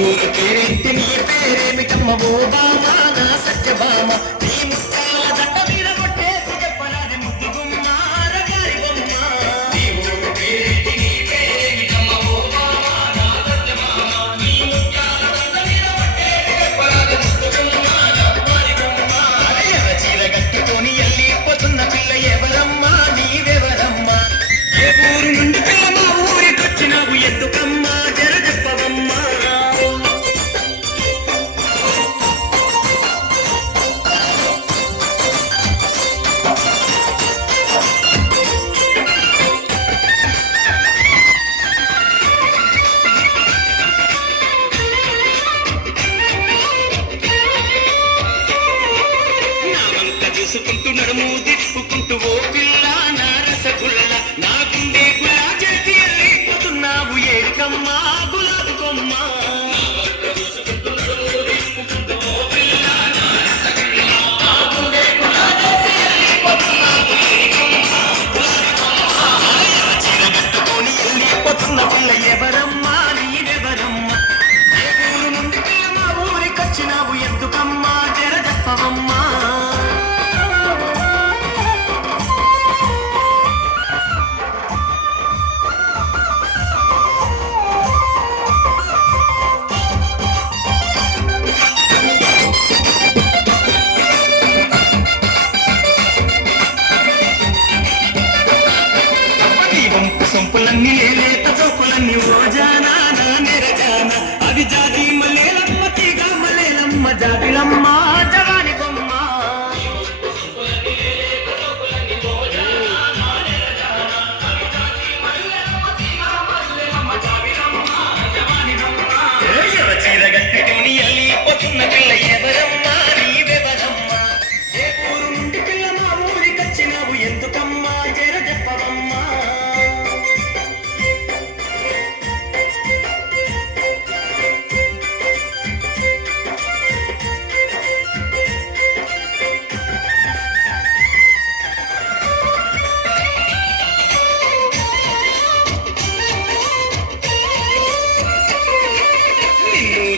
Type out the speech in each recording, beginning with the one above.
ఊరు పేరేంటి నీ పేరేమిటమ్మ ఓ బామా నా సత్యభామ నీ ముత్యాల దండ మీద కొట్టేసి చెప్పరాది ముద్దు గుమ్మ రగారి బొమ్మ నీ ఊరు పేరేంటి నీ పేరేమిటమ్మ ఓ బామా నా సత్యభామ నీ ముత్యాల దండ మీద కొట్టేసి చెప్పరాది ముద్దు గుమ్మ రగారి బొమ్మ ఎర్ర చీర కట్టుకొని ఎల్లిపోతున్న పిల్ల ఎవరమ్మా నీవెవరమ్మా ఏ ఊరు నుండి పిల్ల మా ఊరికొచ్చినావు ఎందుకమ్మా జర చెప్పవమ్మా చూసుకుంటూ నడుము తిప్పుకుంటూ ఓ పిల్ల నా రసగుల్ల నా గుండె గులా చేసి వెళ్ళిపోతున్నావు ఏడికమ్మా గులాబు కొమ్మ చిరగట్టుకొని వెళ్ళిపోతున్న పిల్ల ఎవరమ్మా నీవెవరమ్మా ఏ ఊరు నుండి పిల్ల మా ఊరికొచ్చినావు ఎందుకమ్మా జర చెప్పవమ్మా సొంపులన్నీ లేత చోపులన్నీ ఓజానా నా నెరజాన అది జాతి మలేలమ్మ తీగ మలేలమ్మ జాతిలమ్మ జవాని బొమ్మ చీర గట్టుకొని వెళ్ళిపోతున్న పిల్ల ఎవరమ్మా నీవెవరమ్మా ఏ ఊరు నుండి పిల్ల మా ఊరికొచ్చినావు ఎందుకమ్మా జర చెప్పవమ్మా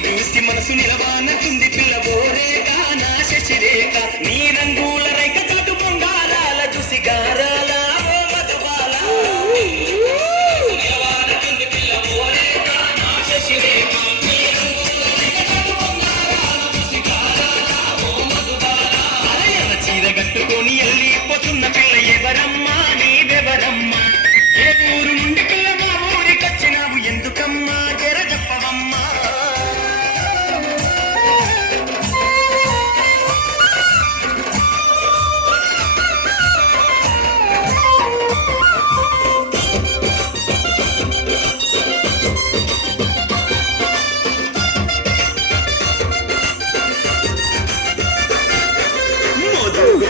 చూసి మనసు నిలవానకుంది పిల్లబోరేక నా శశిరేఖ నీ రంగుల రైక చాటు బొంగారాల చూసి గారాల ఓ మధుబాల నిలవానకుంది పిల్లబోరేక నా శశిరేఖ నీ రంగుల రైక చాటు బొంగారాల చూసి గారాల ఓ మధుబాల అరయన చీర కట్టుకొని వెళ్ళిపోతున్న పిల్ల ఎవరమ్మా నీవెవరమ్మా ఏ ఊరు నుండి పిల్ల మా ఊరికొచ్చినావు ఎందుకమ్మా జర చెప్పవమ్మా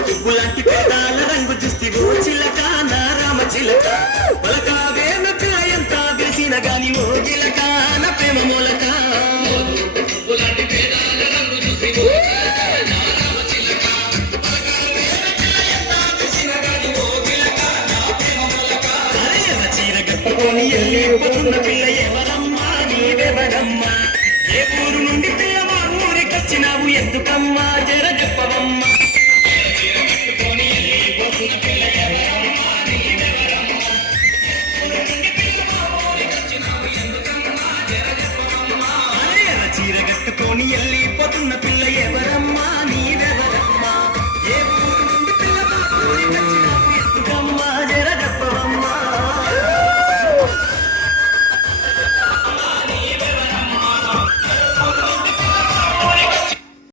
పువ్వులాంటి పేదాల రంగు చూస్తే ఓ చిలక నా రామ చిలక పలకావేమ ఎంత వేసిన గాని ఓ గిలక నా ప్రేమ మూలక పువ్వులాంటి పేదాల రంగు చూస్తే ఓ చిలక నా రామ చిలక పలకావేమ ఎంత వేసిన గాని ఓ గిలక నా ప్రేమ మూలక అరయన చీర కట్టుకొని వెళ్ళిపోతున్న పిల్ల ఎవరమ్మా నీవెవరమ్మా ఏ ఊరు నుండి పిల్ల మా ఊరికొచ్చినావు ఎందుకమ్మా జర చెప్పవమ్మా చీర కట్టుకొని వెళ్ళిపోతున్న పిల్ల ఎవరు